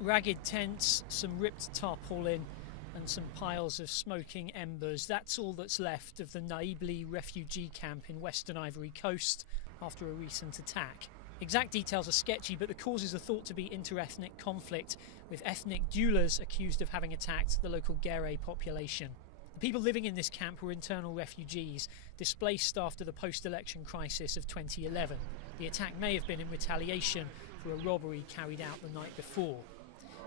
Ragged tents, some ripped tarpaulin and some piles of smoking embers. That's all that's left of the Idly refugee camp in western Ivory Coast after a recent attack. Exact details are sketchy, but the causes are thought to be inter-ethnic conflict, with ethnic doulas accused of having attacked the local Ngokwey population. The people living in this camp were internal refugees, displaced after the post-election crisis of 2011. The attack may have been in retaliation for a robbery carried out the night before.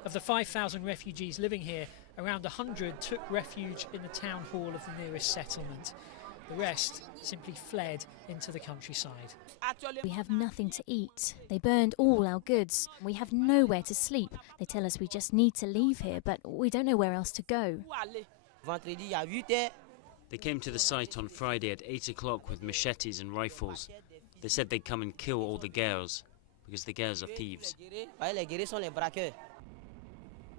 Of the 5,000 refugees living here, around 100 took refuge in the town hall of the nearest settlement. The rest simply fled into the countryside. We have nothing to eat. They burned all our goods. We have nowhere to sleep. They tell us we just need to leave here, but we don't know where else to go. They came to the site on Friday at 8 o'clock with machetes and rifles. They said they'd come and kill all the girls, because the girls are thieves.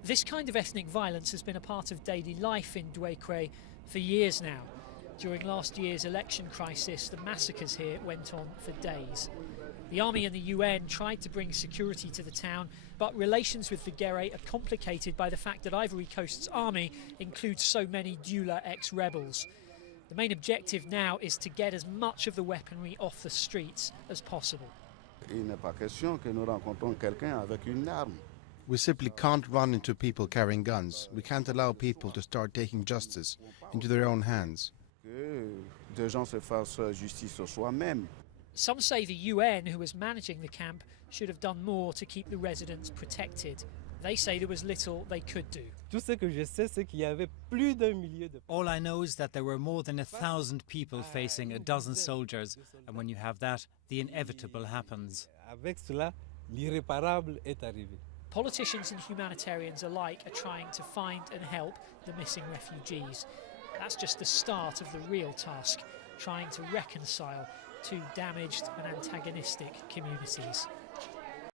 This kind of ethnic violence has been a part of daily life in Duekoue for years now. During last year's election crisis, the massacres here went on for days. The army and the UN tried to bring security to the town, but relations with the Ngokwey are complicated by the fact that Ivory Coast's army includes so many Dula ex-rebels. The main objective now is to get as much of the weaponry off the streets as possible. We simply can't run into people carrying guns. We can't allow people to start taking justice into their own hands. Some say the UN, who was managing the camp, should have done more to keep the residents protected. They say there was little they could do. All I know is that there were more than 1,000 people facing a dozen soldiers, and when you have that, the inevitable happens. Politicians and humanitarians alike are trying to find and help the missing refugees. That's just the start of the real task, trying to reconcile two damaged and antagonistic communities.